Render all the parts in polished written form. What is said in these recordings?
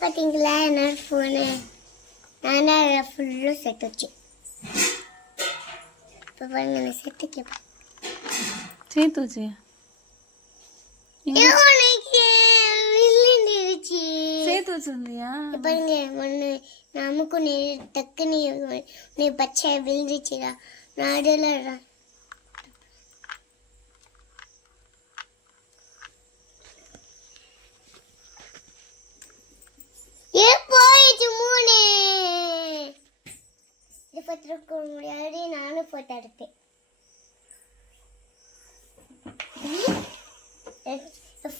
பார்த்தீங்களா என்னோட ஃபோனு நான் தான் ஃபுல்லாக செட் வச்சு இப்போ பாருங்க நான் செட்டு கேட்பேன் சேர்த்து வச்சு சேர்த்து வச்சிருந்தியா பாருங்க ஒன்று நமக்கும் டக்குன்னு நீ பச்சை விழுந்துச்சுடா நாடுலடா போயிடுச்சு மூணு இது பத்திரிக்க முடியாது நானும் போட்டோ எடுப்பேன்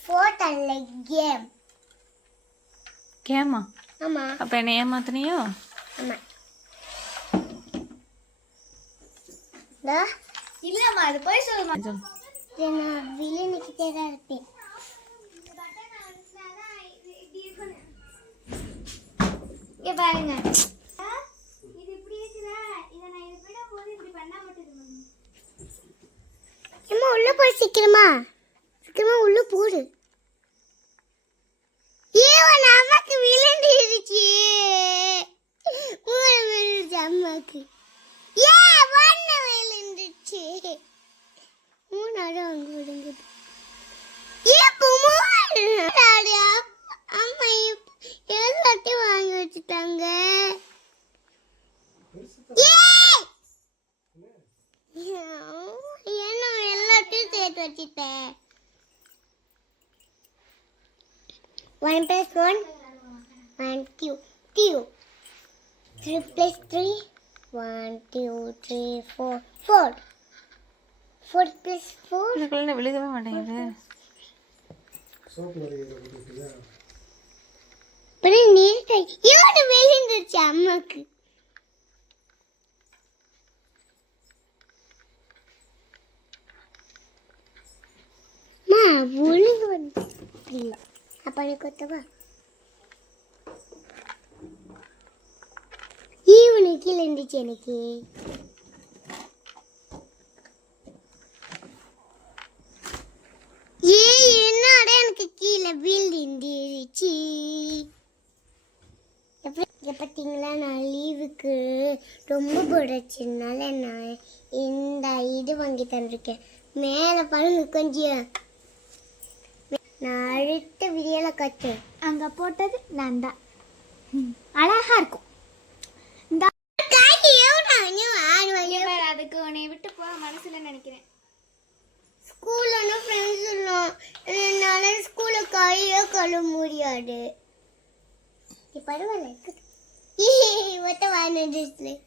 போட்டோ இல்லை கேம் கேமா ஆமா அப்ப என்ன ஏமாத்தினியோ ஆமா இல்லம்மா அது போய் சொல்லுமா நான் வில்லனுக்கிட்டே தான் இருப்பேன் இங்க பாருங்க இது இப்படி இருக்குதா இத நான் இது விட போது இப்படி பண்ணா மட்டும் அம்மா உள்ள போய் சீக்கிரமா உள்ள போடு நமக்கு விழுந்துருச்சு விழுந்துருச்சு அம்மாக்கு ஒண்ணு விழுந்துச்சு மூணாவது அங்க விழுங்குது அம்மா எல்லாத்தையும் வாங்கி வச்சுட்டாங்க என்ன எல்லாத்தையும் சேர்த்து வச்சுட்டேன் 1 plus 1 1 2 2 3 plus 3 1 2 3 4 4 4 plus 4 இதுக்குள்ள விழுகவே மாட்டேங்குது அப்புறம் நீர் இவனு விழுந்துருச்சு அம்மாக்கு ஒழுங்கு வந்து இல்லை அப்பா நீ கொத்தவா ஈவனு கீழே இருந்துச்சு எனக்கு என்னோட எனக்கு கீழே விழுந்துருச்சு பார்த்தீங்களா நான் லீவுக்கு ரொம்ப போடச்சுனால நான் இந்த இது வாங்கி தந்திருக்கேன் மேலே பாருங்க கொஞ்சம் நான் அடுத்த வீடியோல கட்டு அங்க போட்டது நான் தான் அழகா இருக்கும் இந்த அதுக்கு உன்னை விட்டு போக மனசுல நினைக்கிறேன் ஸ்கூல்ல ஃப்ரெண்ட்ஸ் எல்லாம் என்னால ஸ்கூல்ல கையோ கழுவ முடியாது பரவாயில்ல ஒத்த வாங்கிட்டு